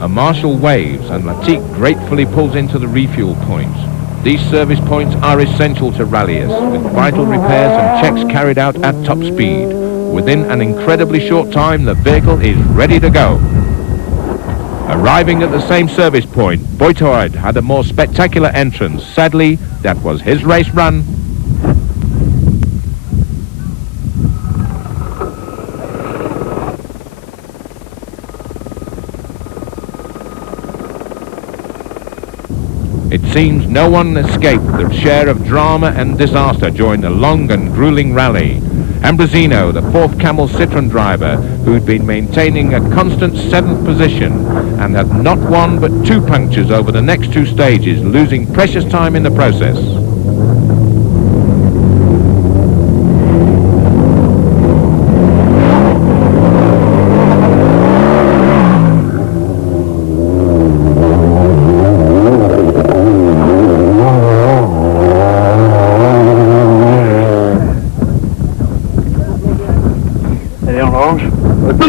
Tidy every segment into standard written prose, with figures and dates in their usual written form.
A marshal waves and Latique gratefully pulls into the refuel points. These service points are essential to rallyists, with vital repairs and checks carried out at top speed. Within an incredibly short time, the vehicle is ready to go. Arriving at the same service point, Boitoid had a more spectacular entrance. Sadly, that was his race run. It seems no one escaped the share of drama and disaster during the long and grueling rally. Ambrosino, the fourth Camel Citroën driver, who'd been maintaining a constant 7th position and had not one but 2 punctures over the next 2 stages, losing precious time in the process.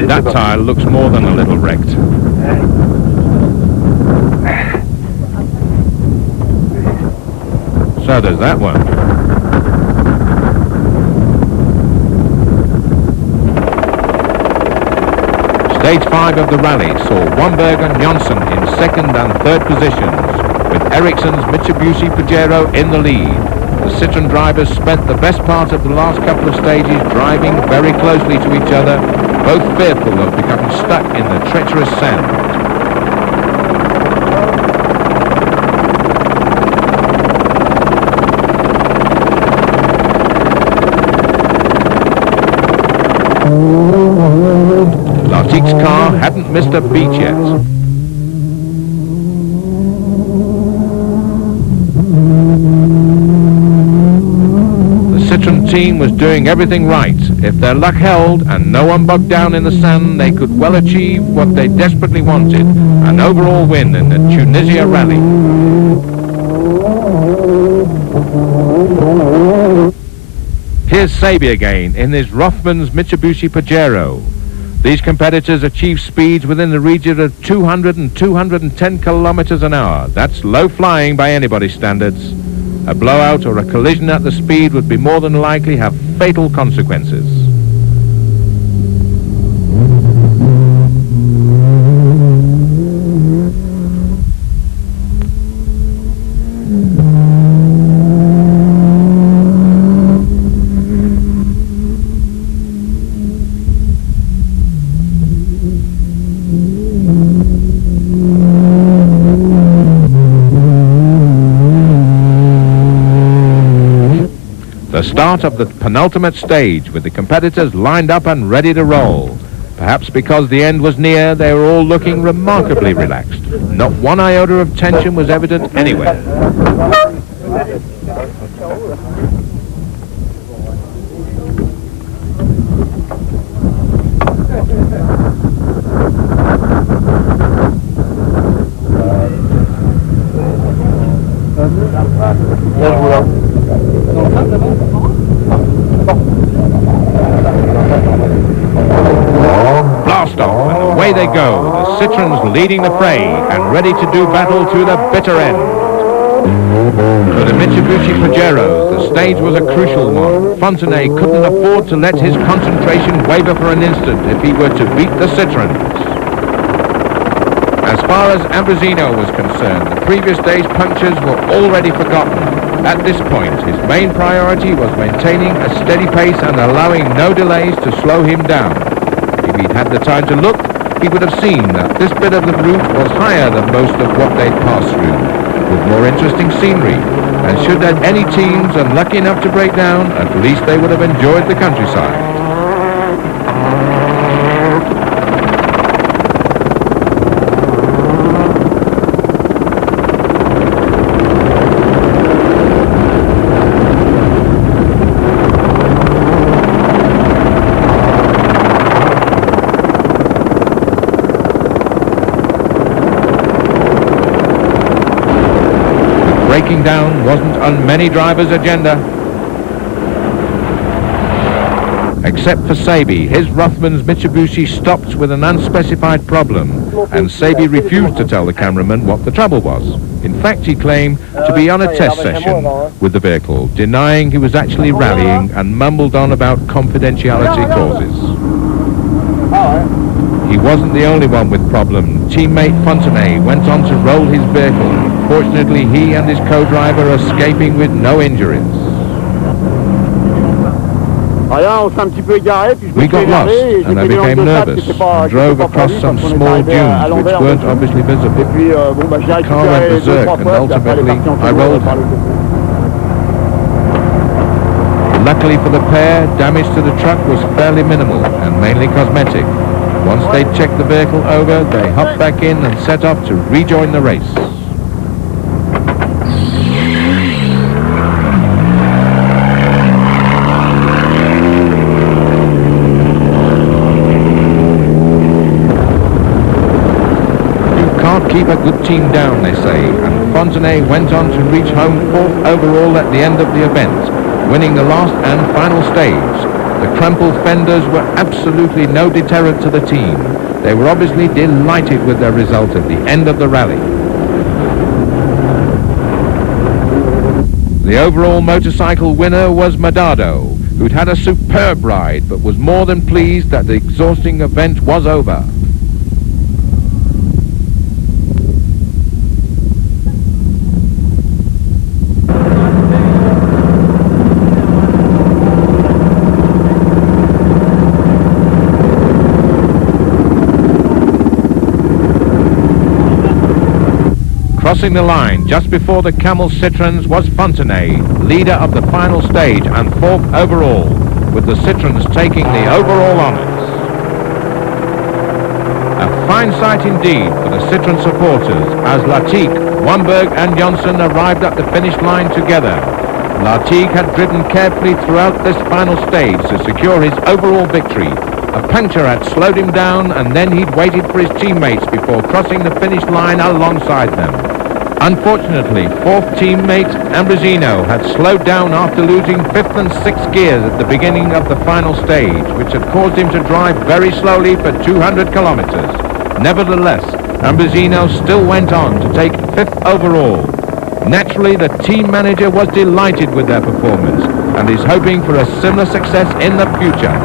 That tyre looks more than a little wrecked. So does that one. Stage 5 of the rally saw Wamberg and Jonsson in 2nd and 3rd positions, with Ericsson's Mitsubishi Pajero in the lead. The Citroën drivers spent the best part of the last couple of stages driving very closely to each other, both fearful of becoming stuck in the treacherous sand. Latique's car hadn't missed a beat yet. The Citroën team was doing everything right. If their luck held and no one bogged down in the sand, they could well achieve what they desperately wanted, an overall win in the Tunisia Rally. Here's Sabi again in his Rothmans Mitsubishi Pajero. These competitors achieve speeds within the region of 200 and 210 kilometers an hour. That's low flying by anybody's standards. A blowout or a collision at the speed would be more than likely have fatal consequences. The start of the penultimate stage, with the competitors lined up and ready to roll. Perhaps because the end was near, they were all looking remarkably relaxed. Not one iota of tension was evident anywhere. Blast off, and away they go, the Citroëns leading the fray and ready to do battle to the bitter end. For the Mitsubishi Pajeros, the stage was a crucial one. Fontenay couldn't afford to let his concentration waver for an instant if he were to beat the Citroëns. As far as Ambrosino was concerned, the previous day's punctures were already forgotten. At this point, his main priority was maintaining a steady pace and allowing no delays to slow him down. If he'd had the time to look, he would have seen that this bit of the route was higher than most of what they'd passed through, with more interesting scenery, and should any teams unlucky enough to break down, at least they would have enjoyed the countryside. Breaking down wasn't on many drivers' agenda. Except for Sabi, his Rothman's Mitsubishi stopped with an unspecified problem, and Sabi refused to tell the cameraman what the trouble was. In fact, he claimed to be on a test session with the vehicle, denying he was actually rallying, and mumbled on about confidentiality clauses. He wasn't the only one with problems. Teammate Fontenay went on to roll his vehicle. Fortunately, he and his co-driver are escaping with no injuries. We got lost, and I became nervous and drove across some small dunes which weren't obviously visible. The car went berserk, and ultimately I rolled him. Luckily for the pair, damage to the truck was fairly minimal and mainly cosmetic. Once they checked the vehicle over, they hopped back in and set off to rejoin the race. Keep a good team down, they say, and Fontenay went on to reach home 4th overall at the end of the event, winning the last and final stage. The crumpled fenders were absolutely no deterrent to the team. They were obviously delighted with their result at the end of the rally. The overall motorcycle winner was Madado, who'd had a superb ride but was more than pleased that the exhausting event was over. Crossing the line just before the Camel Citroëns was Fontenay, leader of the final stage and 4th overall, with the Citroëns taking the overall honours. A fine sight indeed for the Citroën supporters as Latique, Wamberg and Johnson arrived at the finish line together. Latique had driven carefully throughout this final stage to secure his overall victory. A puncture had slowed him down, and then he'd waited for his teammates before crossing the finish line alongside them. Unfortunately, 4th teammate Ambrosino had slowed down after losing 5th and 6th gears at the beginning of the final stage, which had caused him to drive very slowly for 200 kilometers. Nevertheless, Ambrosino still went on to take 5th overall. Naturally, the team manager was delighted with their performance and is hoping for a similar success in the future.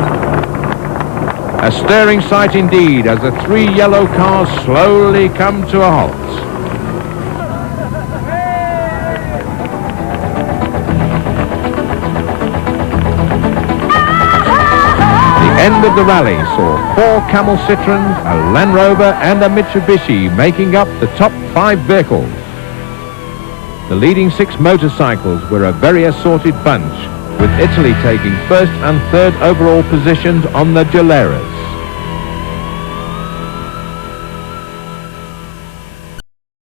A stirring sight indeed as the 3 yellow cars slowly come to a halt. The end of the rally saw 4 Camel Citroëns, a Land Rover and a Mitsubishi making up the top 5 vehicles. The leading 6 motorcycles were a very assorted bunch, with Italy taking 1st and 3rd overall positions on the Geleras.